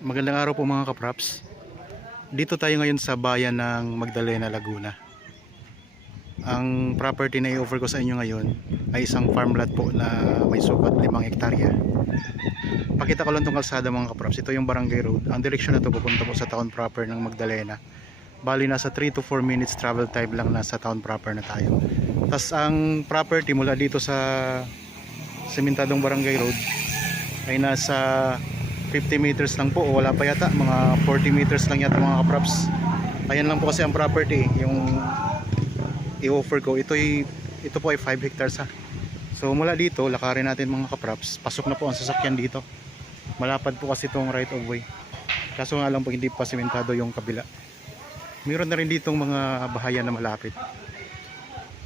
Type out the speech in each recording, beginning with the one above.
Magandang araw po mga kapraps. Dito tayo ngayon sa bayan ng Magdalena, Laguna. Ang property na i-offer ko sa inyo ngayon ay isang farmland po na may sukat 5 hektarya. Pakita ko lang itong kalsada mga kapraps. Ito yung Barangay Road. Ang direksyon na ito pupunta po sa town proper ng Magdalena. Bali nasa 3 to 4 minutes travel time lang nasa town proper na tayo. Tas ang property mula dito sa sementadong Barangay Road ay nasa 50 meters lang po, o wala pa yata, mga 40 meters lang yata mga kapraps. Ayan lang po kasi ang property yung i-offer ko. Ito po ay 5 hectares ha. So mula dito lakarin natin mga kapraps, pasok na po ang sasakyan dito. Malapad po kasi itong right of way, kaso nga lang po hindi pa sementado yung kabila. Meron na rin ditong mga bahayan na malapit,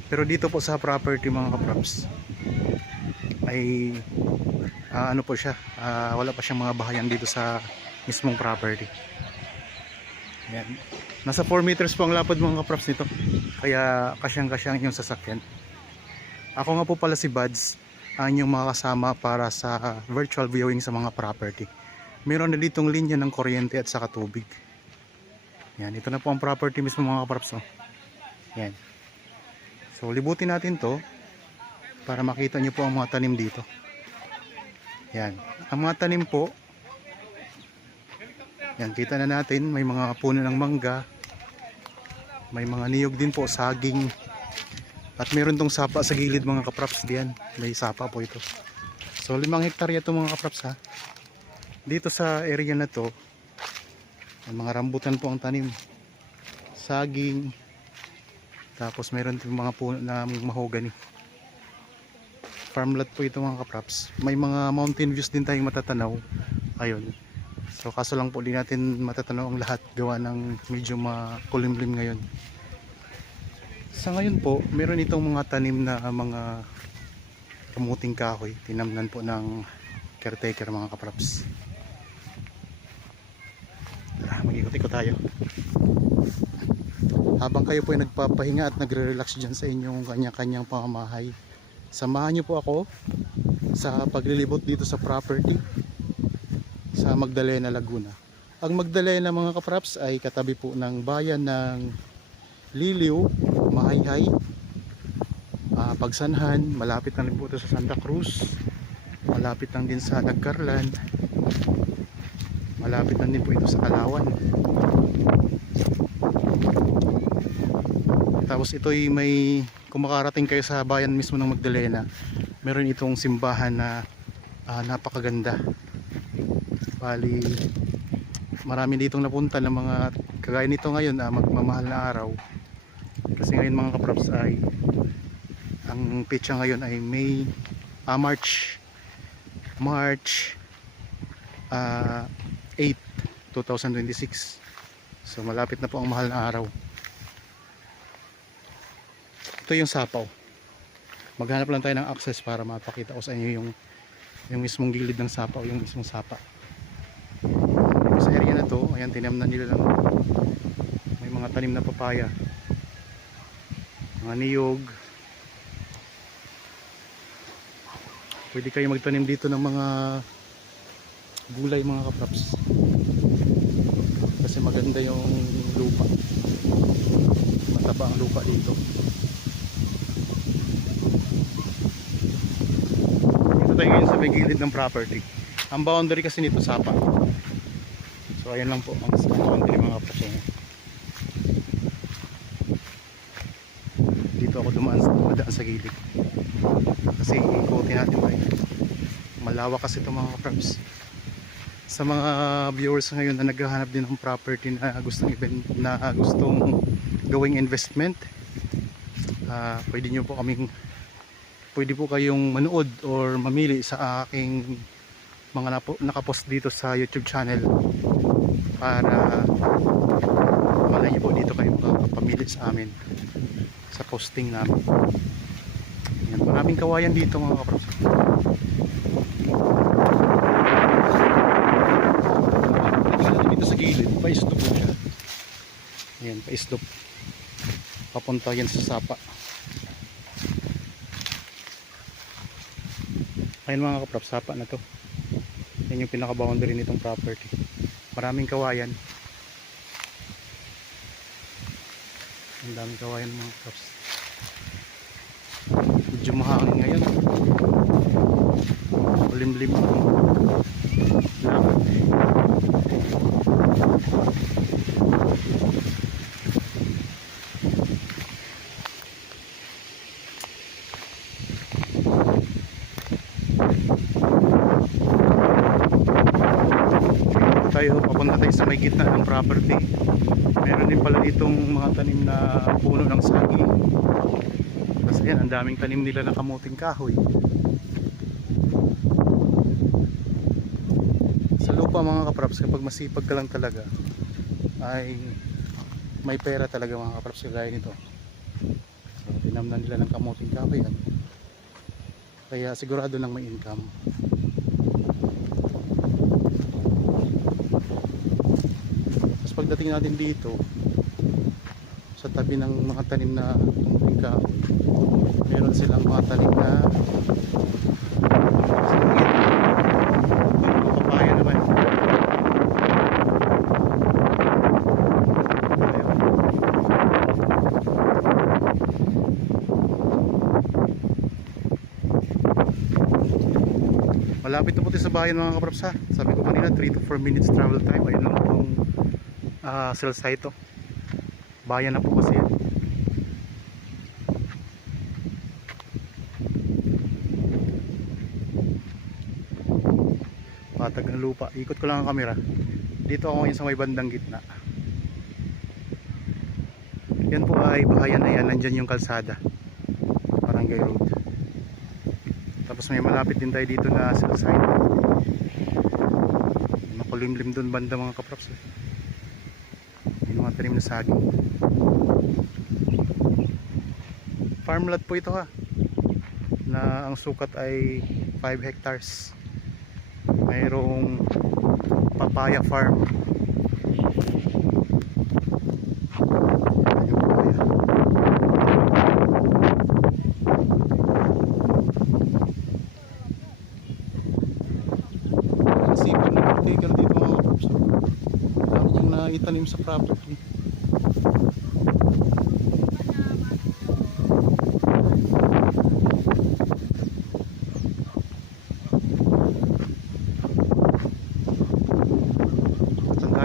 pero dito po sa property mga kapraps ay ano po siya, wala pa siyang mga bahayan dito sa mismong property. Yan. Nasa 4 meters po ang lapad mga kapraps nito, kaya kasyang-kasyang yung sasakyan. Ako nga po pala si Buds, ang inyong mga kasama para sa virtual viewing sa mga property. Meron na ditong linya ng kuryente at saka tubig. Yan, ito na po ang property mismo mga kapraps. Oh. Yan. So libutin natin to para makita nyo po ang mga tanim dito. Yan, ang mga tanim po, yan, kita na natin, may mga puno ng mangga, may mga niyog din po, saging, at meron tong sapa sa gilid mga kapraps diyan. May sapa po ito. So 5 hektarya ito mga kapraps ha. Dito sa area na to, may mga rambutan po ang tanim, saging, tapos meron din mga puno na mahogany. Farmland po ito mga kapraps. May mga mountain views din tayong matatanaw. Ayun. So kaso lang po di natin matatanaw ang lahat, gawa ng medyo makulimlim ngayon. Sa ngayon po, meron itong mga tanim na mga kamuting kahoy. Tinamnan po ng caretaker mga kapraps. Mag-ikot-ikot tayo. Habang kayo po ay nagpapahinga at nagre-relax dyan sa inyong kanya-kanyang pamamahay, samahan niyo po ako sa paglilibot dito sa property sa Magdalena, Laguna. Ang Magdalena mga kapraps ay katabi po ng bayan ng Liliw, Mahayhay, Pagsanhan. Malapit lang din po ito sa Santa Cruz, malapit lang din sa Nagcarlan, malapit lang din po ito sa Kalawan. Tapos ito ay may, kung makarating kayo sa bayan mismo ng Magdalena, meron itong simbahan na napakaganda. Bali marami ditong napunta ng mga kagaya nito ngayon, magmamahal na araw. Kasi ngayon mga kapraps ay ang petsa ngayon ay March 8, 2026. So malapit na po ang mahal na araw. Ito yung sapaw. Maghanap lang tayo ng access para mapakita ko sa inyo yung mismong gilid ng sapaw, yung mismong sapa. Sa area na to, ayan, tinamnan nila lang. May mga tanim na papaya, mga niyog. Pwede kayo magtanim dito ng mga gulay mga kapraps, kasi maganda yung lupa, mataba ang lupa dito. Tayo ngayon sa may gilid ng property. Ang boundary kasi nito sapa. So ayan lang po ang boundary mga kapraps. Dito ako dumaan sa gilid kasi ikutin natin tayo. Malawak kasi ito mga kapraps. Sa mga viewers ngayon na naghahanap din ng property na gustong gawing investment, pwede po kayong manood or mamili sa aking mga nakapost dito sa YouTube channel, para malay niyo po dito kayo makapamili sa amin sa posting namin. Yan, maraming kawayan dito mga kapraps. Dito sa gilid, pa-stop po siya. Yan, pa-stop. Papunta yan sa sapa. Ayun mga kaprap, sapa na to. Yan yung pinaka boundary nitong property. Maraming kawayan. Ang daming kawayan mga kapraps. Medyo mahangin ngayon. Limlim ang lakad. Tayo, papunta tayo sa may gitna ng property. Meron din pala ditong mga tanim na puno ng saging. Kasi yan, ang daming tanim nila na kamuting kahoy. Sa lupa mga kapraps, kapag masipag ka lang talaga, ay may pera talaga mga kapraps, kagaya nito. So, tinamnan nila ng kamuting kahoy yan. Kaya sigurado nang may income. Pagdating natin dito sa tabi ng mga tanim na tumuting kahoy, meron silang mga tanim na papaya naman. Malapit na po tayo sa bayan mga kapraps ha. Sabi ko kanina 3 to 4 minutes travel time. Ayun lang itong cell site to. Bayan na po kasi yan. Patag ng lupa. Ikot ko lang ang camera. Dito ako ngayon sa may bandang gitna. Yan po ay bahayan na yan. Nandyan yung kalsada, Barangay Road. Tapos may malapit din tayo dito na cell site. Makulimlim dun banda mga kapraps. Yung mga tanim na saging. Farm lot po ito ha, na ang sukat ay 5 hectares. Mayroong papaya farm. Ayun, papaya. Ang sipag na caretaker dito mga kapraps. Dami niyang naitanim sa property.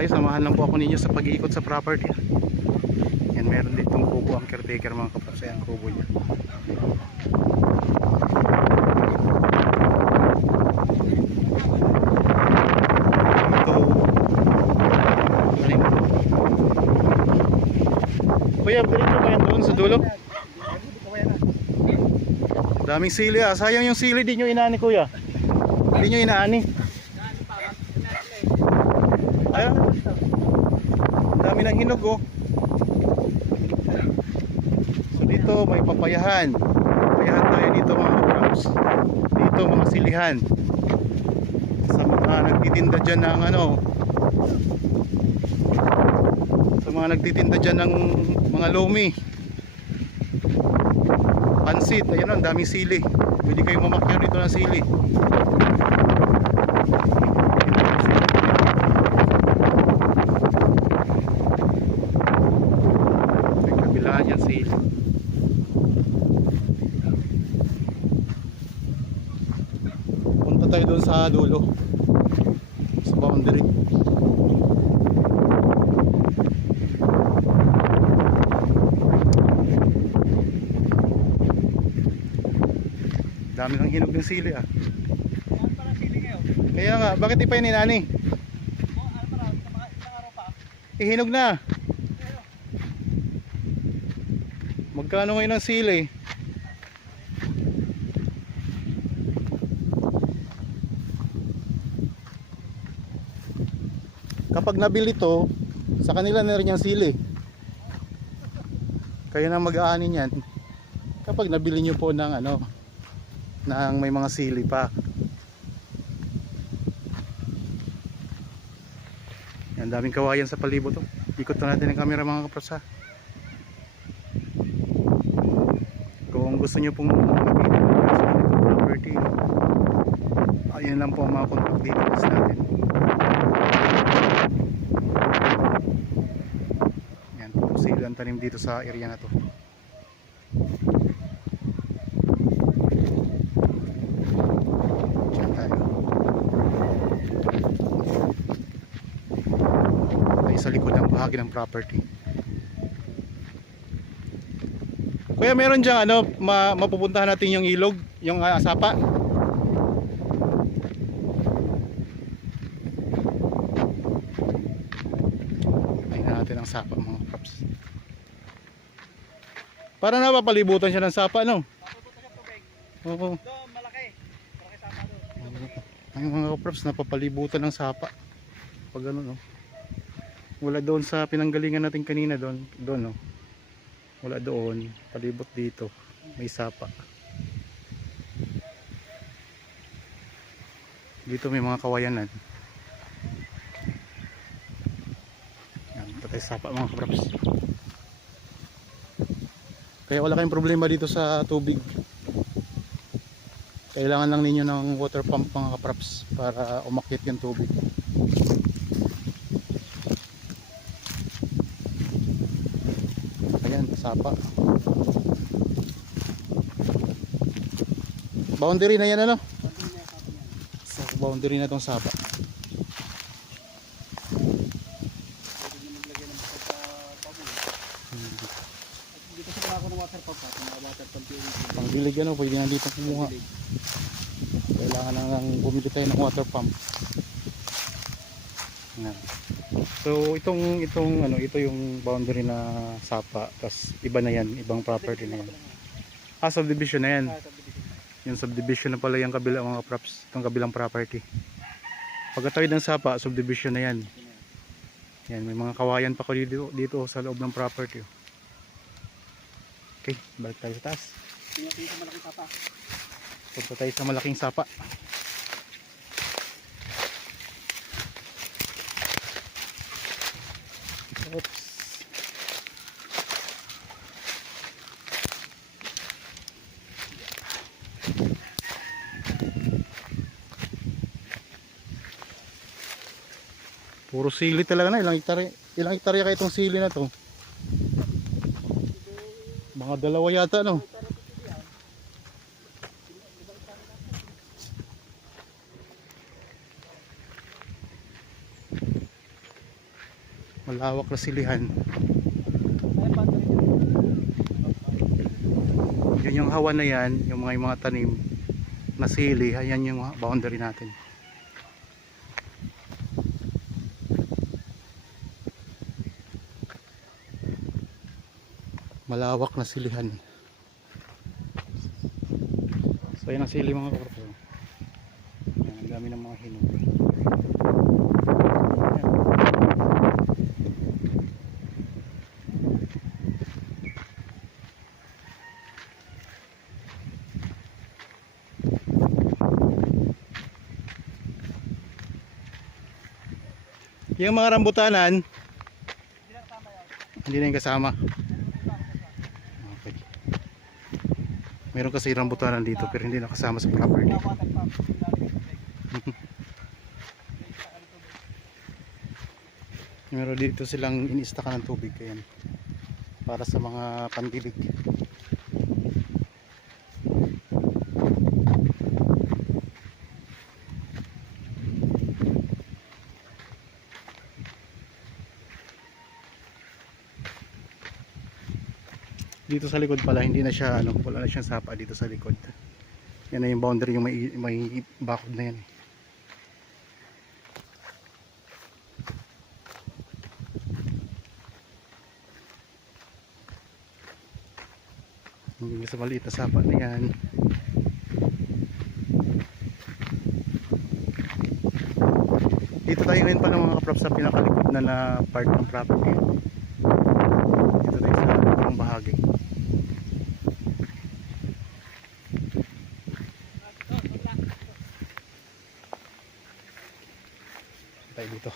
Samahan lang po ako ninyo sa pag-iikot sa property. Yan, meron ditong kubo ang caretaker mga kapraps. Ayan, kubo niya. Ito, ano, kuya, diretso ba yan doon sa dulo? Daming sili ah. Sayang yung sili, di nyo inaani kuya. Di nyo inaani. Ayun, dami ng hinog oh. So dito may papayahan. Papayahan tayo dito mga kapraps. Dito mga silihan. Sa mga nagtitinda dyan ng ano, sa mga nagtitinda dyan ng mga lomi, pansit. Ayan, ang daming sili. Pwede kayo mamakyaw dito ng sili. Yan sili. Punta tayo doon sa dulo, sa boundary. Dami ng hinog ng sili ah. Kaya nga, bakit di pa yun inani? Hinog na. Magkano ngayon ang sili? Kapag nabili to, sa kanila na rin yung sili. Kayo na mag-aani niyan. Kapag nabili nyo po ng ano, ng may mga sili pa. Yan, daming kawayan sa palibot to. Ikot na natin ang camera mga kapraps ha. Kung gusto nyo pong makita sa property, ayun lang po ang mga contact details natin. tanim dito sa area na to. Diyan tayo. Ay, sa likod ng bahagi ng property. Kuya, meron diyang ano, mapupuntahan natin yung ilog, yung sapa. Tingnan natin ang sapa mga kaps. Para napapalibutan siya ng sapa, no? Papupunta siya tubig. Oo. Doon, malaki. Malaki sama doon. Ang mga kaps, napapalibutan ng sapa. Pag ano, no? Wala doon sa pinanggalingan natin kanina, doon, no? Wala doon, palibot dito, may sapa. Dito may mga kawayanan. Yan, patay sapa mga kapraps. Kaya wala kayong problema dito sa tubig. Kailangan lang ninyo ng water pump mga kapraps para umakyat yung tubig. Ayan, sapa. Boundary na yan, ano? So, boundary na tong sapa. Dito sa ako ng water pump, mga water pump yung Pangdilig ano, pwede na dito kumuha. Kailangan lang bumili tayo ng water pump. Yan. So itong ano, ito yung boundary na sapa, tas iba na yan, ibang property na yan. Subdivision na yan. Yung subdivision na pala yung kabilang mga props, itong kabilang property. Pagkatawid ng sapa, subdivision na yan. Yan, may mga kawayan pa ko dito sa loob ng property. Okay, balik tayo sa taas. tingnan sa malaking tapa. Punta tayo sa malaking sapa. Oops. Puro sili talaga na. Ilang hektarya kaya itong sili na to? Mga dalawa yata, no? Malawak na silihan. Yan yung hawan na yan, yung mga tanim na sili, ayan yung boundary natin. Malawak na silihan. So yan ang sili mga kaparpo. Ang dami ng mga hinog. Yung mga rambutanan hindi na yung kasama. Okay. Meron kasi rambutanan dito pero hindi na kasama sa property. Meron dito silang iniistakan ng tubig kayan para sa mga pandilig. Dito sa likod pala hindi na siya ano, wala na siyang sapa dito sa likod. Yan na yung boundary, yung may bakod na yan. Hindi sa maliit na sapa na yan. Dito tayo ngayon pa ng mga kaprops sa pinakalikod na part ng property. Dito tayo sa ibang bahagi. Tayo dito.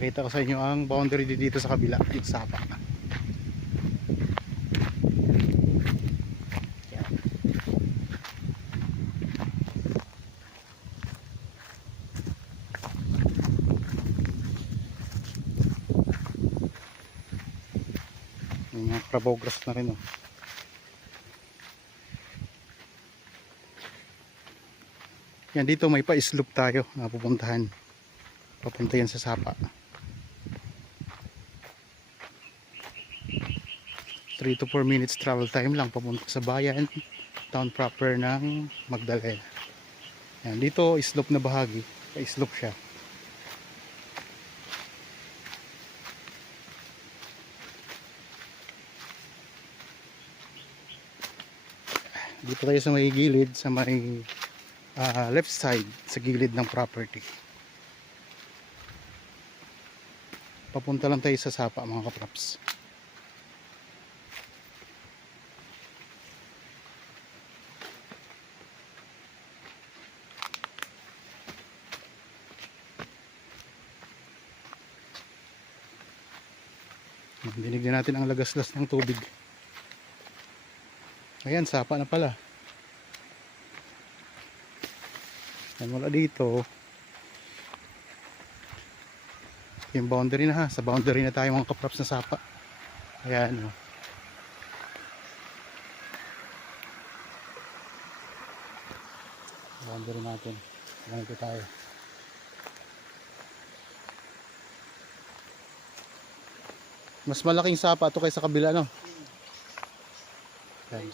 Pakita ko sa inyo ang boundary dito sa kabila, dito sa sapa. Progress na rin oh. Yan, dito may pa-slope tayo na pupuntahan. Papunta yan sa Sapa. 3 to 4 minutes travel time lang papunta sa bayan, town proper ng Magdalena. Yan, dito slope na bahagi, pa-slope siya. Dito tayo sa may gilid, sa may left side, sa gilid ng property. Papunta lang tayo sa Sapa mga kapraps. Dinig din natin ang lagaslas ng tubig. Ayan, Sapa na pala. Yan, mula dito yung boundary na ha. Sa boundary na tayo mga kapraps na Sapa. Ayan o. Boundary natin. Ganito tayo. Mas malaking Sapa to kaysa kabila no. Ayan.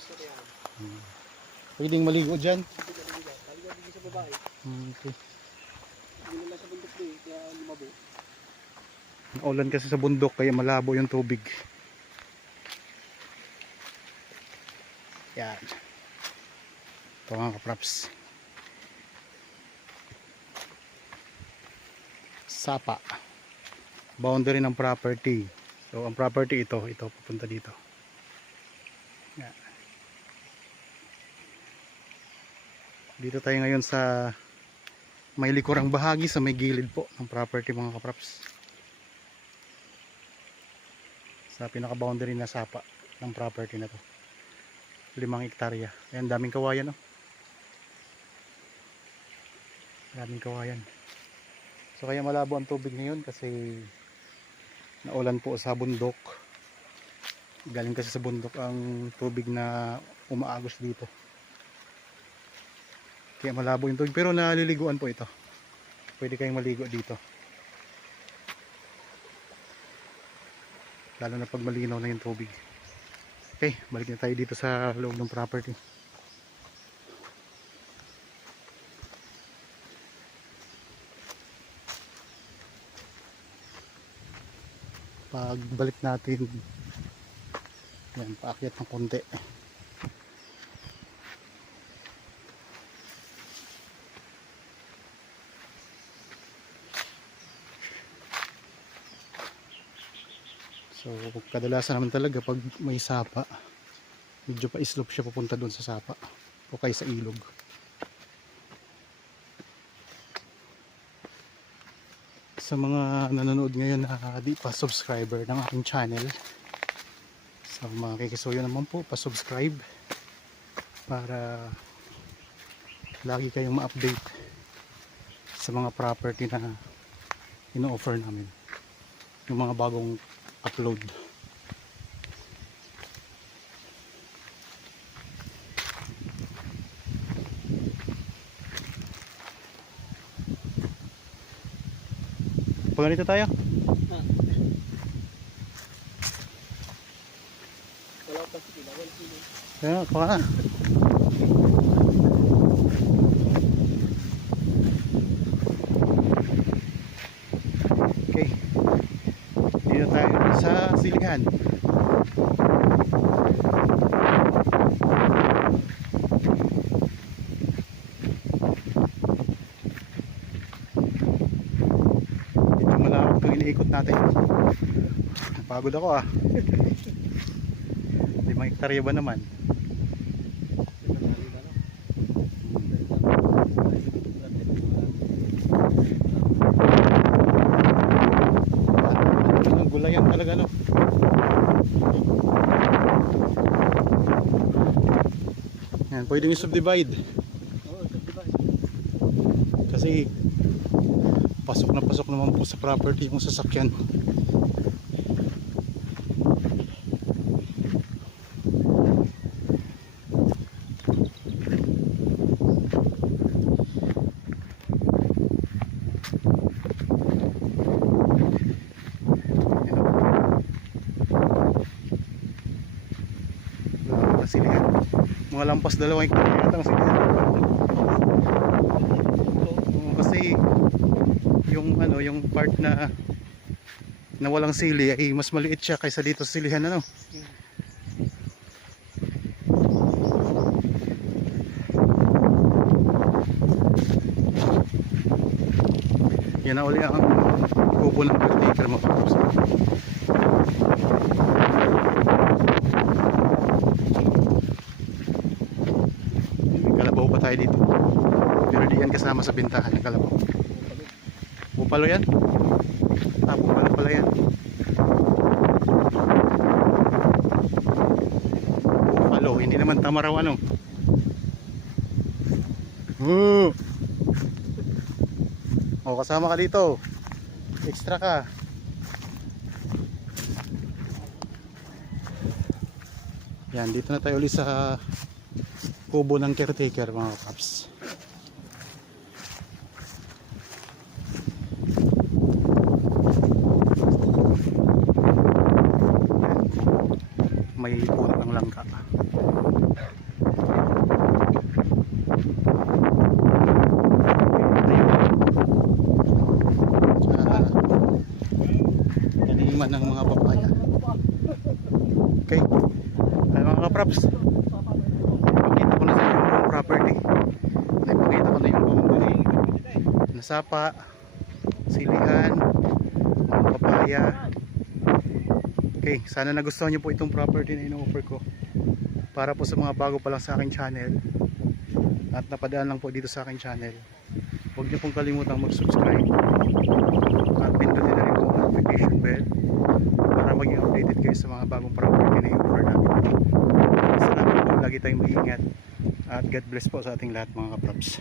Pwedeng maligo dyan. Sa babae. Okay. Hindi nila sa bundok din, kaya lumabo. Naulan kasi sa bundok kaya malabo yung tubig. Yan. Ito mga kapraps. Sapa. Boundary ng property. So ang property ito papunta dito. Yan. Dito tayo ngayon sa may likurang bahagi sa may gilid po ng property mga kapraps. Sa pinaka boundary na Sapa ng property na to. 5 hektarya. Ayan, daming kawayan no. Daming kawayan. So kaya malabo ang tubig ngayon kasi naulan po sa bundok. Galing kasi sa bundok ang tubig na umaagos dito. Kaya malabo yung tubig. Pero naliliguan po ito. Pwede kayong maligo dito. Lalo na pag malinaw na yung tubig. Okay, balik na tayo dito sa loob ng property. Pagbalik natin, yan, paakyat ng konti. So kadalasan naman talaga pag may Sapa, medyo pa slope siya papunta doon sa Sapa o kaya sa ilog. Sa mga nanonood ngayon na di pa subscriber ng aking channel, sa mga kikisuyo naman po, pa-subscribe para lagi kayong ma-update sa mga property na ino-offer namin, yung mga bagong upload. Pag ganito tayo, Wala pa sila, wala sila. kaya baka na. Okay, dito tayo sa silihan. Ito malawak itong iniikot natin. Napagod ako ah. 5 hektarya ba naman? Ang gulayan talaga no. Yan, pwedeng i-subdivide Oo, diba? kasi pasok naman po sa property yung sasakyan. mga lampas 2 hektarya yata ang silihan. Kasi yung ano, yung part na walang sili ay mas maliit siya kaysa dito sa silihan, ano. Yan na uli ang kubo ng caretaker mo, Paps. May kalabaw pa tayo dito, pero di yan kasama sa bintahan ng kalabaw. Bupalo yan? Ah, bupalo pala yan. Bupalo, hindi naman tamaraw, ano. O, kasama ka dito. Extra ka. Yan, dito na tayo ulit sa kubo ng caretaker, mga Paps. May puno ng langka. Taniman ng mga papaya. Okay. Ay, mga kapraps, pakita ko na sa inyo yung property. Napakita ko na yung boundary, nasapa, silihan, mga papaya. Okay, sana nagustuhan nyo po itong property na ino-offer ko. Para po sa mga bago pa lang sa aking channel at napadaan lang po dito sa aking channel, huwag nyo pong kalimutang mag-subscribe at pindutin na rin po ang notification bell para maging updated kayo sa mga bagong property na i-offer namin. Salamat po, lagi tayong mag-iingat at God bless po sa ating lahat, mga kaprops.